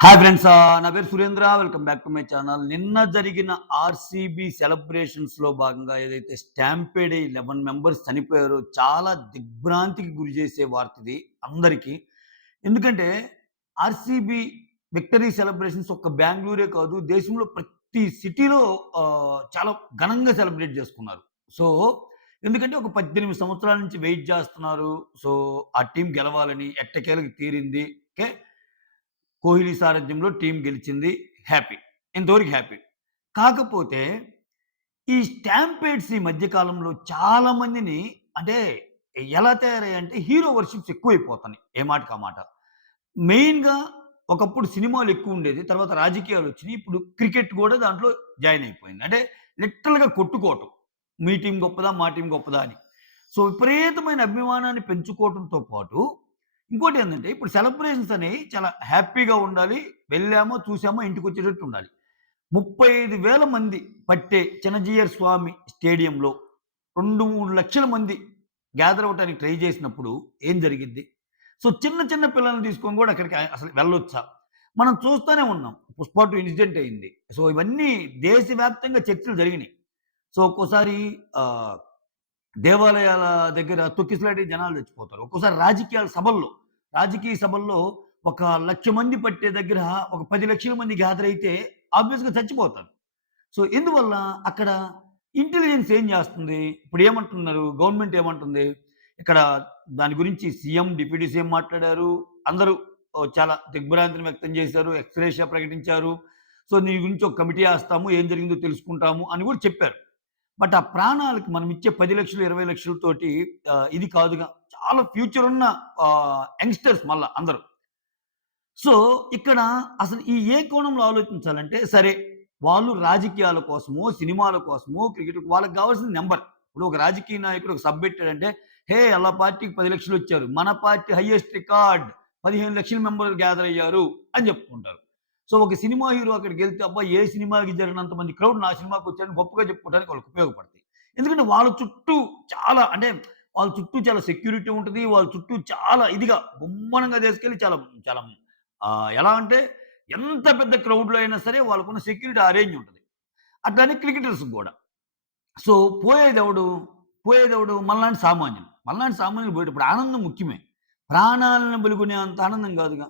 Hi friends, నా పేరు Surendra. Welcome back to my channel. నిన్న జరిగిన ఆర్సీబీ సెలబ్రేషన్స్‌లో భాగంగా ఏదైతే స్టాంపేడ్ 11 మెంబర్స్ చనిపోయారో చాలా దిగ్భ్రాంతికి గురి చేసే వార్తిది అందరికీ. ఎందుకంటే ఆర్సీబీ విక్టరీ సెలబ్రేషన్స్ ఒక్క బెంగుళూరే కాదు, దేశంలో ప్రతి సిటీలో చాలా ఘనంగా సెలబ్రేట్ చేసుకున్నారు. సో, ఎందుకంటే ఒక 18 సంవత్సరాల నుంచి వెయిట్ చేస్తున్నారు. సో, ఆ టీమ్ గెలవాలని ఎట్టకేలకు తీరింది. ఓకే. కోహ్లీ సారథ్యంలో టీమ్ గెలిచింది. హ్యాపీ. ఇంతవరకు హ్యాపీ. కాకపోతే ఈ స్టాంపేడ్స్ ఈ మధ్య కాలంలో చాలా మందిని అంటే ఎలా తయారయ్యాయంటే హీరో వర్షిప్స్ ఎక్కువైపోతున్నాయి. ఏ మాటకి ఆ మాట. మెయిన్‌గా ఒకప్పుడు సినిమాలు ఎక్కువుండేది. తర్వాత రాజకీయాలొచ్చినియి. ఇప్పుడు క్రికెట్ గూడా దాంట్లో జాయిన్ అయిపోయింది. అంటే లిటరల్‌గా కొట్టుకోవటం. మీ టీమ్ గొప్పదా? మా టీమ్ గొప్పదా? అని. సో, విపరీతమైన అభిమానాన్ని పెంచుకోవటంతో పాటు ఇంకోటేందంటే ఇప్పుడు సెలబ్రేషన్స్ అనేయి చాలా హ్యాపీగా ఉండాలి. వెళ్ళామో, చూసామో ఇంటికొచ్చేటట్టు ఉండాలి. 35,000 మంది పట్టే చిన్నజీయర్ స్వామి స్టేడియంలో 2, 3 లక్షల మంది గ్యాదర్ అవ్వటానికి ట్రై చేసినప్పుడు ఏం జరిగిద్ది? సో, చిన్న చిన్న పిల్లల్ని తీసుకొని గూడా అక్కడికి అసలు వెళ్ళొచ్చా? మనం చూస్తూనే ఉన్నాం. 'పుష్ప 2' ఇన్సిడెంట్ అయింది. సో, ఇవన్నీ దేశవ్యాప్తంగా చర్చలు జరిగినాయి. సో, ఒక్కోసారి ఆహ్, దేవాలయాల దగ్గర తొక్కిసలాడి జనాలు చచ్చిపోతారు. ఒక్కోసారి రాజకీయ సభల్లో ఒక 1,00,000 మంది పట్టే దగ్గర ఒక 10,00,000 మంది గ్యాదర్ అయితే ఆబ్వియస్‌గా చచ్చిపోతారు. సో, ఎందువల్ల అక్కడ ఇంటెలిజెన్స్ ఏం జేస్తుంది? ఇప్పుడు ఏమంటున్నారు? గవర్నమెంట్ ఏమంటుంది? ఇక్కడ దాని గురించి సీఎం, డిప్యూటీ సీఎం మాట్లాడారు. అందరూ చాలా దిగ్భ్రాంతిని వ్యక్తం చేశారు. ఎక్స్‌గ్రేషియా ప్రకటించారు. సో, దీని గురించి ఒక కమిటీ ఏస్తాము. ఏం జరిగిందో తెలుసుకుంటాము అని గూడా చెప్పారు. బట్ ఆ ప్రాణాలకి మనం ఇచ్చే 10,00,000, 20,00,000 తోటి ఇది కాదుగా. చాలా ఫ్యూచర్ ఉన్న యంగ్‌స్టర్స్ మళ్ళా అందరూ. సో, ఇక్కడ అసలు ఈ ఏ కోణంలో ఆలోచించాలంటే, సరే వాళ్ళు రాజకీయాల కోసమో, సినిమాల కోసమో, క్రికెట్ వాళ్ళకి కావాల్సింది నంబర్. ఇప్పుడు ఒక రాజకీయ నాయకుడు ఒక సభ పెట్టాడంటే, హే! ఆళ్ళ పార్టీకి 10,00,000 వచ్చారు. మన పార్టీ హైయెస్ట్ రికార్డ్ 15,00,000 మెంబర్లు గ్యాదర్ అయ్యారు అని చెప్పుకుంటారు. సో, ఒక సినిమా హీరో అక్కడికెళ్తే, అబ్బా! ఏ సినిమాకి జరిగినంత మంది క్రౌడ్ నా సినిమాకొచ్చారని గొప్పగా చెప్పుకోవడానికి వాళ్ళకి ఉపయోగపడతాయి. ఎందుకంటే వాళ్ళ చుట్టూ చాలా అంటే వాళ్ళ చుట్టూ చాలా సెక్యూరిటీ ఉంటది. వాళ్ళ చుట్టూ చాలా ఇదిగా గుమ్మనంగా తీసుకెళ్ళి చాలా చాలా ఎలా అంటే ఎంత పెద్ద క్రౌడ్‌లో అయినా సరే వాళ్ళకున్న సెక్యూరిటీ ఆ రేంజ్ ఉంటది. అట్లనే క్రికెటర్స్‌కి గూడా. సో, పోయేదెవడు? పోయేదెవడు? మనలాంటి సామాన్యులు. మనలాంటి సామాన్యులు పోయేటప్పుడు ఆనందం ముఖ్యమే. ప్రాణాలను బలిగొనే అంత ఆనందం గాదుగా.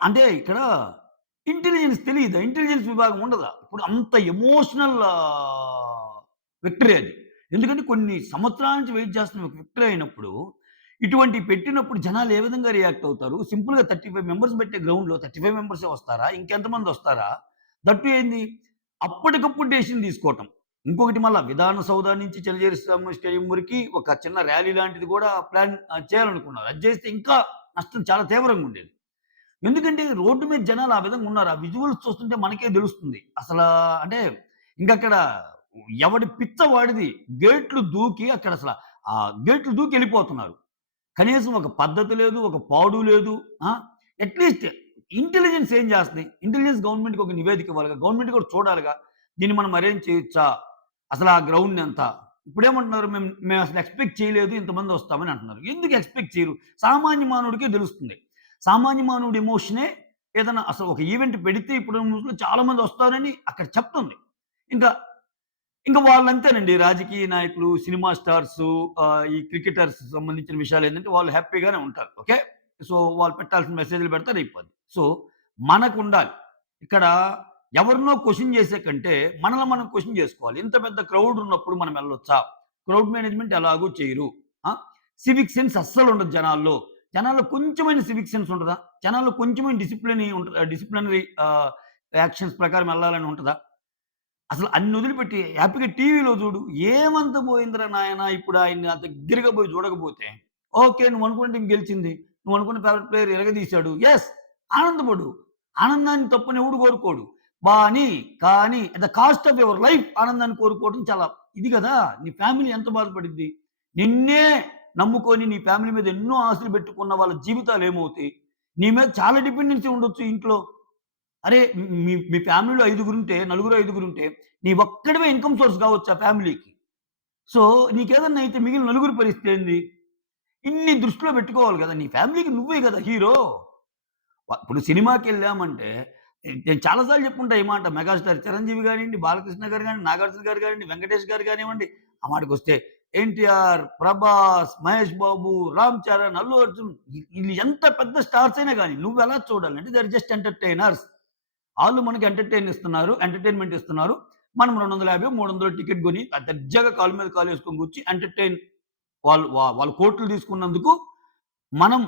అంటే ఇక్కడ ఇంటెలిజెన్స్ తెలీదా? ఇంటెలిజెన్స్ విభాగం ఉండదా? ఇప్పుడు అంత ఎమోషనల్ విక్టరీ అది. ఎందుకంటే కొన్ని సంవత్సరాల నుంచి వెయిట్ చేస్తున్న ఒక విక్టరీ అయినప్పుడు, ఇటువంటివి పెట్టినప్పుడు జనాలు ఏ విధంగా రియాక్ట్ అవుతారు? సింపుల్‌గా 35 మెంబర్స్ పెట్టే గ్రౌండ్‌లో 35 మెంబర్సే వస్తారా? ఇంకెంతమందొస్తారా? దట్ టూ ఏంది? అప్పటికప్పుడు డెసిషన్ తీసుకోవటం. ఇంకొకటి మళ్ళా విధాన సౌధ నుంచి చిన్నజీరి స్టేడియం వరకి ఒక చిన్న ర్యాలీ లాంటిది కూడా ప్లాన్ చేయాలనుకున్నారు. అది చేస్తే ఇంకా నష్టం చాలా తీవ్రంగా ఉండేది. ఎందుకంటే రోడ్డు మీద జనాలు ఆ విధంగా ఉన్నారు. ఆ విజువల్స్ చూస్తుంటే మనకే తెలుస్తుంది. అసలా అంటే ఇంకక్కడ ఎవడి పిచ్చ వాడిది. గేట్లు దూకి అక్కడసల గేట్లు దూకి ఎళ్ళిపోతున్నారు. కనీసం ఒక పద్ధతి లేదు. ఒక పాడు లేదు. ఆ! అట్‌లీస్ట్ ఇంటెలిజెన్స్ ఏం చేస్తది? ఇంటెలిజెన్స్ గవర్నమెంట్‌కి ఒక నివేదిక ఇవ్వాలిగా. గవర్నమెంట్ కూడా చూడాలిగా. దీన్ని మనం అరేంజ్ చేయొచ్చా? అసలు ఆ గ్రౌండ్ ఎంత? ఇప్పుడేమంటున్నారు? మేమసలు ఎక్స్‌పెక్ట్ చేయలేదు ఇంతమంది వస్తామని అంటున్నారు. ఎందుకు ఎక్స్‌పెక్ట్ చేయరు? సామాన్య మానవుడికే తెలుస్తుంది. సామాన్య మానవుడి ఎమోషనే ఏదన్నా అసలు ఒక ఈవెంట్ పెడితే ఇప్పుడున్న రోజుల్లో చాలా మంది వస్తారని అక్కడ చెప్తుంది. ఇంకా ఇంక వాళ్ళంతేనండి. రాజకీయ నాయకులు, సినిమా స్టార్సు, ఈ క్రికెటర్స్ సంబంధించిన విషయాలేంటంటే వాళ్ళు హ్యాపీగానే ఉంటారు. ఓకే. సో, వాళ్ళు పెట్టాల్సిన మెసేజ్‌లు పెడతారు అయిపోద్ది. సో, మనకుండాలి. ఇక్కడ ఎవరినో క్వెషన్ చేసే కంటే మనల్ని మనం క్వెషన్ చేసుకోవాలి. ఇంత పెద్ద క్రౌడ్ ఉన్నప్పుడు మనం వెళ్ళొచ్చా? క్రౌడ్ మేనేజ్‌మెంట్ ఎలాగూ చేయరు. ఆ! సివిక్ సెన్స్ అస్సలుండదు జనాల్లో. జనాల్లో కొంచెమైన సివిక్ సెన్స్ ఉంటదా? జనాల్లో కొంచెమైన డిసిప్లినరీ యాక్షన్స్ ప్రకారం వెళ్ళాలని ఉంటదా? అసలు అన్నొదిలిపెట్టి హ్యాపీగా టీవీలో జూడు. ఏమంత పోయిందిరా నాయనా! ఇప్పుడు ఆయన్ని ఆ దగ్గరగా పోయి చూడకపోతే, ఓకే. నువ్వనుకున్న టీమ్ గెలిచింది. నువ్వనుకున్న ఫేవరెట్ ప్లేయర్ ఇరగదీశాడు. యెస్. ఆనందపడు. ఆనందాన్ని తప్పని ఎవడు కోరుకోడు. కానీ at the cost of your life ఆనందాన్ని కోరుకోవడం చాలా ఇది గదా! నీ ఫ్యామిలీ ఎంత బాధపడిద్ది? నిన్నే నమ్ముకొని నీ ఫ్యామిలీ మీద ఎన్నో ఆశలు పెట్టుకున్న వాళ్ళ జీవితాలేమవుతాయి? నీ మీద చాలా డిపెండెన్సీ ఉండొచ్చు ఇంట్లో. అరే! మీ మీ ఫ్యామిలీలో ఐదుగురుంటే, నలుగురు, ఐదుగురుంటే, నీ ఒక్కడివే ఇన్‌కమ్ సోర్స్ కావచ్చు ఆ ఫ్యామిలీకి. సో, నీకేదన్నా అయితే మిగిలిన నలుగురి పరిస్థితేంది? ఇన్ని దృష్టిలో పెట్టుకోవాలి గదా! నీ ఫ్యామిలీకి నువ్వే గదా హీరో. ఇప్పుడు సినిమాకెళ్ళామంటే నేను చాలా సార్లు చెప్పుంటా ఈ మాట. మెగాస్టార్ చిరంజీవి గానియండి, బాలకృష్ణ గారు గాని, నాగార్జున గారు గానియండి, వెంకటేష్ గారు గానివ్వండి, ఆ మాటకొస్తే ఎన్టీఆర్, ప్రభాస్, మహేష్ బాబు, రామ్ చరణ్, అల్లు అర్జున్ ఈళ్ళు ఎంత పెద్ద స్టార్స్ అయినా గాని నువ్వెలా చూడాలంటే దే ఆర్ జస్ట్ ఎంటర్‌టైనర్స్. ఆళ్ళు మనకి ఎంటర్‌టైన్‌మెంట్ ఇస్తున్నారు. మనం 250, 300 టికెట్ కొని దర్జాగా కాలు మీద కాలేసుకొని కూర్చి వాళ్ళు కోట్లు తీసుకున్నందుకు మనం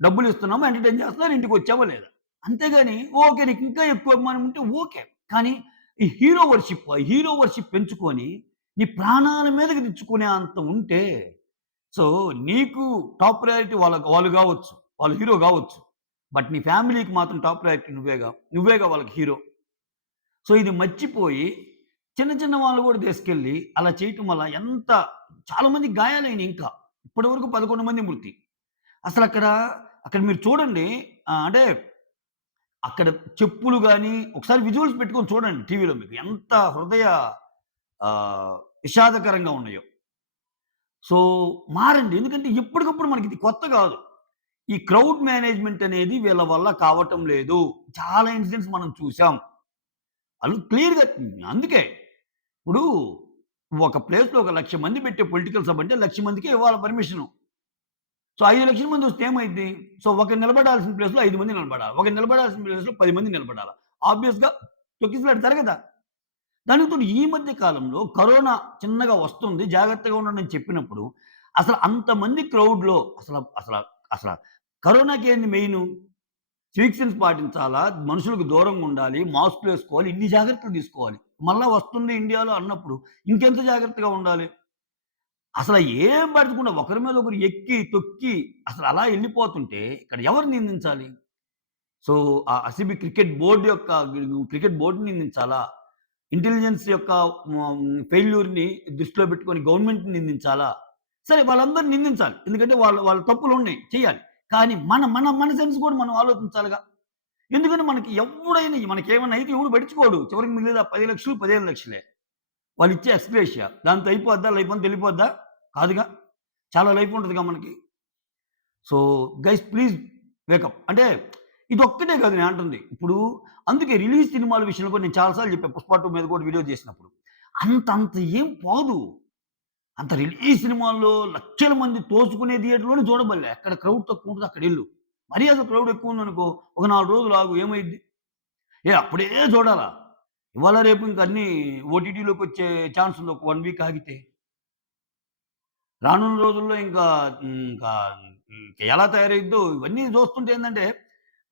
డబ్బులిస్తున్నాము, ఎంటర్‌టైన్ చేస్తున్నారు, ఇంటికొచ్చామా లేదా? అంతేగాని ఓకే. నీకు ఇంకా ఎక్కువ అభిమానం ఉంటే ఓకే. కానీ హీరో వర్షిప్ పెంచుకొని నీ ప్రాణాల మీదకి తెచ్చుకునే అంత ఉంటే సో, నీకు టాప్ ప్రయారిటీ వాళ్ళు గావచ్చు. వాళ్ళు హీరో గావచ్చు. బట్ నీ ఫ్యామిలీకి మాత్రం టాప్ ప్రయారిటీ నువ్వేగా. నువ్వేగా వాళ్ళకి హీరో. సో, ఇది మర్చిపోయి చిన్న చిన్న వాళ్ళు గూడా తీసుకెళ్ళి అలా చేయటం వల్ల చాలా మందికి గాయాలయినియి ఇంకా. ఇప్పటి వరకు 11 మంది మృతి. అసలక్కడ అక్కడ మీరు చూడండి అంటే అక్కడ చెప్పులు గాని, ఒకసారి విజువల్స్ పెట్టుకొని చూడండి టీవీలో మీకు. ఎంత విషాదకరంగా ఉన్నాయో. సో, మారండి. ఎందుకంటే ఎప్పటికప్పుడు మనకిది కొత్త గాదు. ఈ క్రౌడ్ మేనేజ్‌మెంట్ అనేది వీళ్ళ వల్ల కావటం లేదు. చాలా ఇన్సిడెంట్స్ మనం చూసాం. ఆళ్ళు క్లియర్‌గా అందుకే ఇప్పుడు ఒక ప్లేస్‌లో ఒక 1,00,000 మంది పెట్టే పొలిటికల్ సభ అంటే 1,00,000 మందికే ఇవ్వాలి పర్మిషను. సో, 5,00,000 మందొస్తే ఏమైద్ది? సో, ఒకరు నిలబడాల్సిన ప్లేస్‌లో 5 మంది నిలబడాలి. ఒకరు నిలబడాల్సిన ప్లేస్‌లో 10 మంది నిలబడాల. ఆబ్వియస్‌గా తొక్కిసలాట జరగదా? దానికి తోడు ఈ మధ్య కాలంలో కరోనా చిన్నగా వస్తుంది. జాగ్రత్తగా ఉండండి అని చెప్పినప్పుడు, అసలు అంతమంది క్రౌడ్‌లో అసల అసల కరోనాకేంది మెయిను? స్ట్రిక్షన్స్ పాటించాలా? మనుషులకు దూరంగా ఉండాలి. మాస్కులేసుకోవాలి. ఇన్ని జాగ్రత్తలు తీసుకోవాలి. మళ్ళా వస్తుంది ఇండియాలో అన్నప్పుడు ఇంకెంత జాగ్రత్తగా ఉండాలి? అసల ఏం పడకుండా ఒకరి మీద ఒకరు ఎక్కి, తొక్కి అసలలా ఎళ్ళిపోతుంటే ఇక్కడ ఎవరు నిందించాలి? సో, ఆ ఆర్‌సీబీ క్రికెట్ బోర్డ్‌ని నిందించాలా? ఇంటెలిజెన్స్ యొక్క ఫెయిల్యూర్‌ని దృష్టిలో పెట్టుకొని గవర్నమెంట్‌ని నిందించాలా? సరే వాళ్ళందరిని నిందించాలి. ఎందుకంటే వాళ్ళ వాళ్ళ తప్పులున్నాయి. చేయాలి. కానీ మన మన మన సెన్స్ కూడా మనం ఆలోచించాలిగా. ఎందుకంటే మనకేమన్నా అయితే ఎవడు పట్టించుకోడు. చివరికి మిగిలేది ఆ 10,00,000, 15,00,000 వాళ్ళిచ్చే ఎక్స్‌గ్రేషియా. దాంతో అయిపోద్దా? లైఫ్ అంతా ఎళ్ళిపోద్దా? కాదుగా. చాలా లైఫ్ ఉంటదిగా మనకి. So, guys please wake up. అంటే ఇదొక్కటే కాదు నేనంటుంది. ఇప్పుడు అందుకే రిలీజ్ సినిమాల విషయంలో కూడా నేను చాలా సార్లు చెప్పా. 'పుష్ప 2' మీద కూడా వీడియో చేసినప్పుడు. అంత ఏం పోదు. అంత రిలీజ్ సినిమాల్లో లక్షల మంది తోసుకునే థియేటర్‌లోనే చూడబల్లే. ఎక్కడ క్రౌడ్ తక్కువుంటదో అక్కడెళ్ళు. మరీ అసలు క్రౌడ్ ఎక్కువుందనుకో, ఒక 4 రోజులు ఆగు ఏమైద్ది? అప్పుడే చూడాలా? ఇవాళ రేపు ఇంక అన్నీ ఓటీటీలోకొచ్చే ఛాన్స్ ఉంది. ఒక 1 వీక్ ఆగితే. రానున్న రోజుల్లో ఇంకా ఎలా తయారైద్దో ఇవన్నీ చూస్తుంటే ఏందంటే,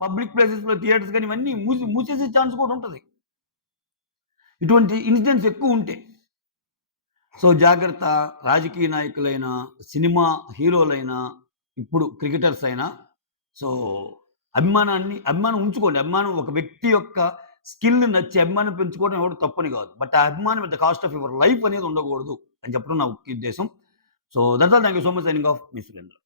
పబ్లిక్ ప్లేసెస్‌లో థియేటర్స్ గాని ఇవన్నీ మూసేసే ఛాన్స్ కూడా ఉంటది. ఇటువంటి ఇన్సిడెంట్స్ ఎక్కువుంటే. సో, జాగ్రత్త రాజకీయ నాయకులైనా, సినిమా హీరోలైనా, ఇప్పుడు క్రికెటర్స్ అయినా సో, అభిమానం ఉంచుకోండి. అభిమానం ఒక వ్యక్తి యొక్క స్కిల్ నచ్చి అభిమానం పెంచుకోవడం ఎవడు తప్పని కాదు. బట్ ఆ అభిమానం at the cost of your life అనేది ఉండకూడదు అని చెప్పడం నా ఉద్దేశ్యం. So, that's all. Thank you so much. Signing off. Me Surendra.